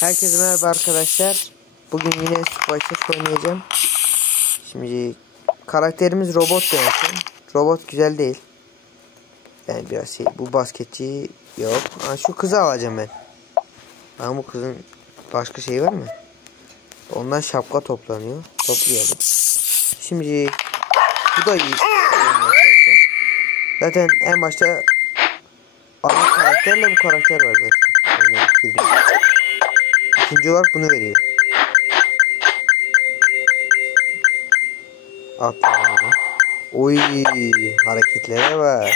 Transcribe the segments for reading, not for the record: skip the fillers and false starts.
Herkese merhaba arkadaşlar. Bugün yine Subway oynayacağım. Şimdi karakterimiz robot demişim. Robot güzel değil. Yani biraz şey, bu basketçi yok. Ha, şu kızı alacağım ben. Ama bu kızın başka şeyi var mı? Ondan şapka toplanıyor. Toplayalım. Şimdi bu da iyi. Zaten en başta ana karakterle bu karakter var zaten. İkinci olarak bunu veriyor. Atlayalım. Oy, hareketlere bak.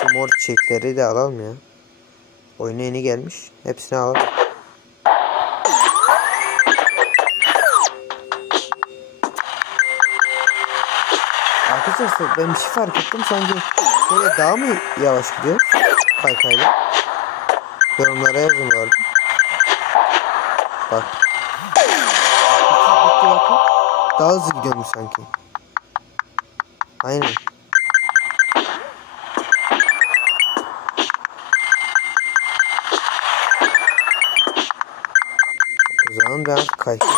Şu mor çiçekleri de alalım ya. Oyuna yeni gelmiş. Hepsini alalım. Arkadaşlar ben bir şey fark ettim. Sanki böyle daha mı yavaş gidiyor? Kaykayla. Yorumlara yazın bu arada. Bak. Bitti bakın. Daha hızlı gidiyormuş sanki. Aynen. O zaman ben kaykay.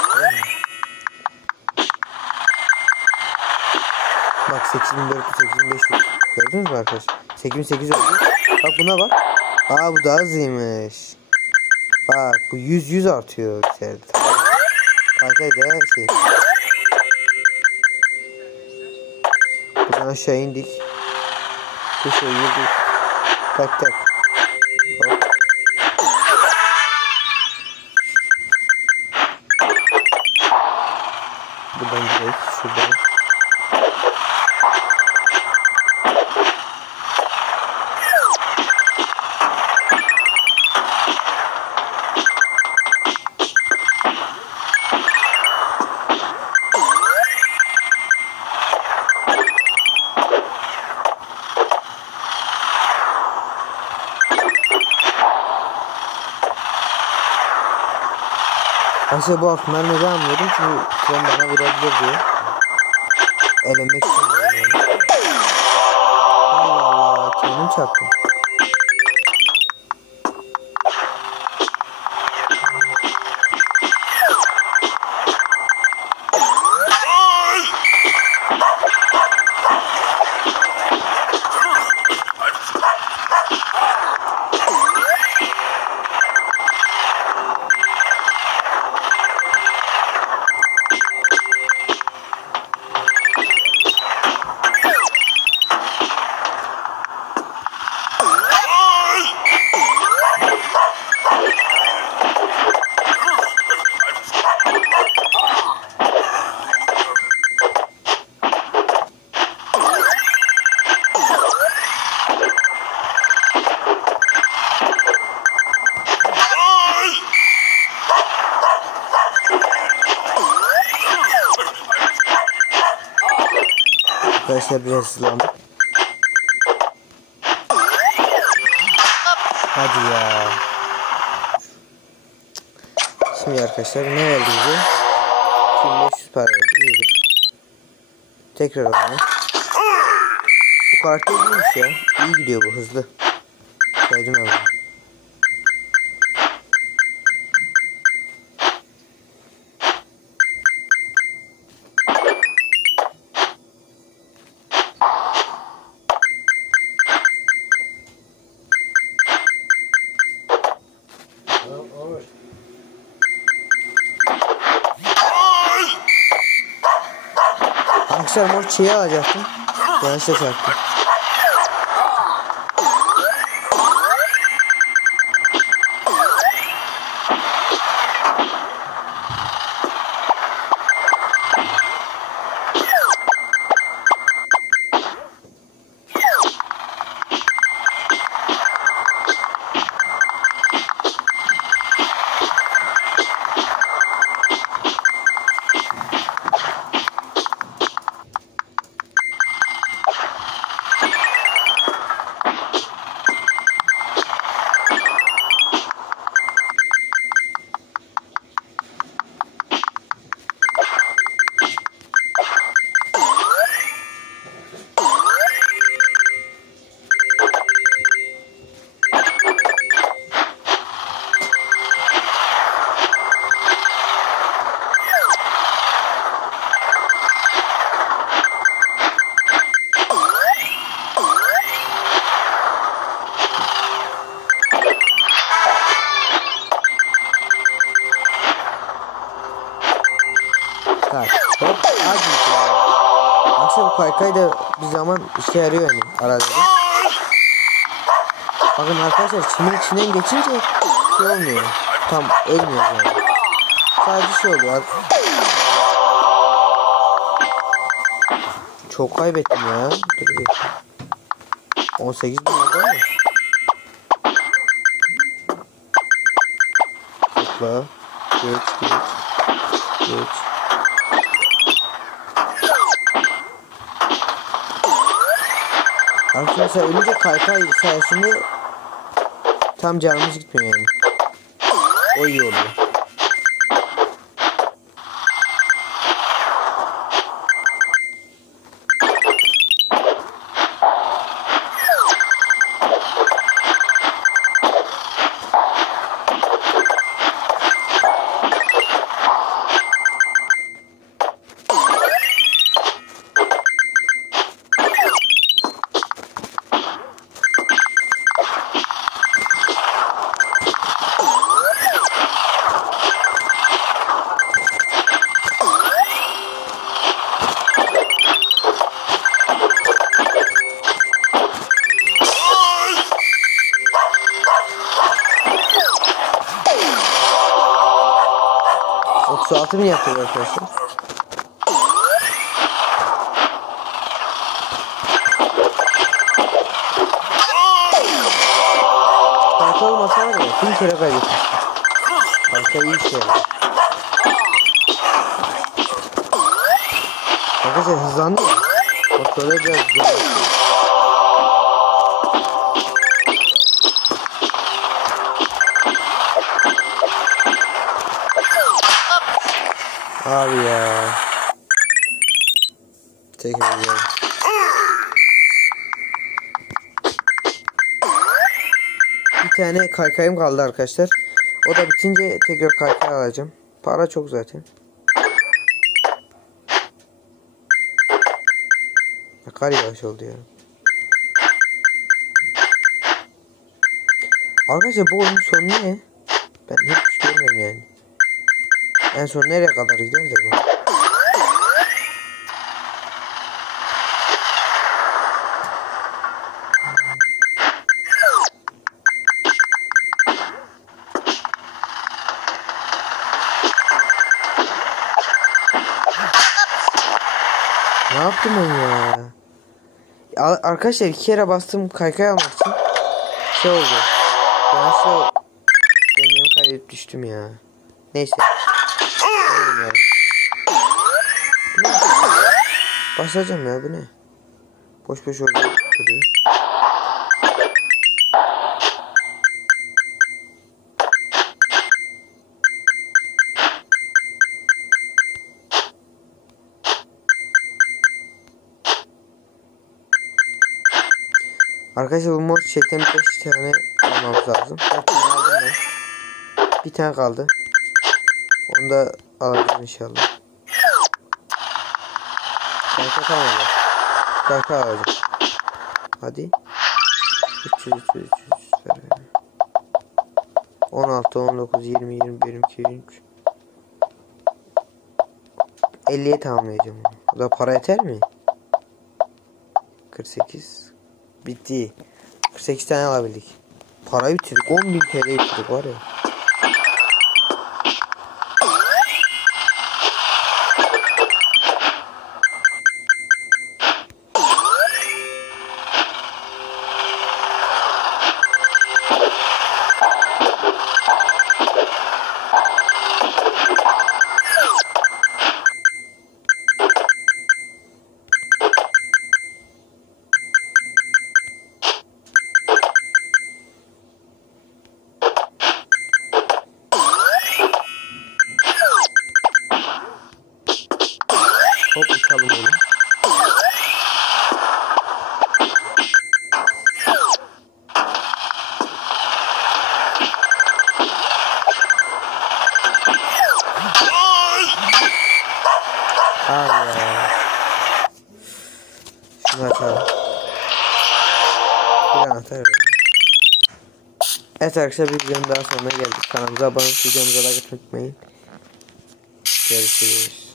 Bak 8400, 8500. Gördünüz mü arkadaşlar? 8800 oldu. Bak buna bak. Aa, bu daha hızlıymış. Bak bu 100 artıyor içeride. Kaykay da şey. Buradan aşağı indik. Köşeye girdik. Tak tak. Hop. Buradan gidelim. Şuradan. Aslında bu aklımdan neden anlıyorum çünkü tren bana vurabilir diye. Elemek istemiyorum yani. Allah Allah, kendim çarptım. Arkadaşlar biraz hızlandık. Hadi ya. Şimdi arkadaşlar ne verdi bize? 2500 para verdi. İyidir. Tekrar oynayalım. Bu karakter iyiymiş ya. İyi gidiyor bu, hızlı. Sevdim ben bunu. Arkadaşlar mor çiğ alacaktım. Yanlışlıkla çarptım. Arkadaşlar bu kaykay da bir zaman işe yarıyor yani arada. Bakın arkadaşlar çimin içinden geçince şey olmuyor. Tam ölmüyor yani. Sadece şey oluyor. Çok kaybettim ya. 18 bin oldu mu? Tıkla. Geç. Arkadaşlar ölünce kaykay sayesinde tam canımız gitmiyor yani. O iyi oluyor. Altı bin yaptık arkadaşlar. Kanka olmasa var ya 1000 kere kaybettim. Kanka iyi şey. Arkadaşlar hızlandı. Kontrol edeceğiz. Abi ya. Tekrar ediyorum. Bir tane kaykayım kaldı arkadaşlar. O da bitince tekrar kaykay alacağım. Para çok zaten. Ne kadar yavaş oldu ya. Arkadaşlar bu oyunun sonu ne? Ben hiç görmüyorum yani. En son nereye kadar gider de bu? Ne yaptım ben ya? Arkadaşlar 2 kere bastım kaykay almak için. Şey oldu. Yanlışlıkla dengemi kaybedip düştüm ya. Neyse. Ya. Basacağım ya, bu ne? Boş boş orada duruyor. Arkadaşlar bu mod şeyden 5 tane almamız lazım. 4 tane aldım ben. Bir tane kaldı. Onu da alacağım inşallah. Kanka tamam ya. Kanka alacağım. Hadi. 300. 16, 19, 20, 21, 22, 23. 50'ye tamamlayacağım onu. O da para yeter mi? 48. Bitti. 48 tane alabildik. Parayı bitirdik. 10.000 TL bitirdik var ya. Hop uçalım oğlum. Ya. Şunu açalım. Bir anahtar verelim. Evet arkadaşlar, bir videonun daha sonuna geldik. Kanalımıza abone olup videomuza like atmayı unutmayın. Görüşürüz.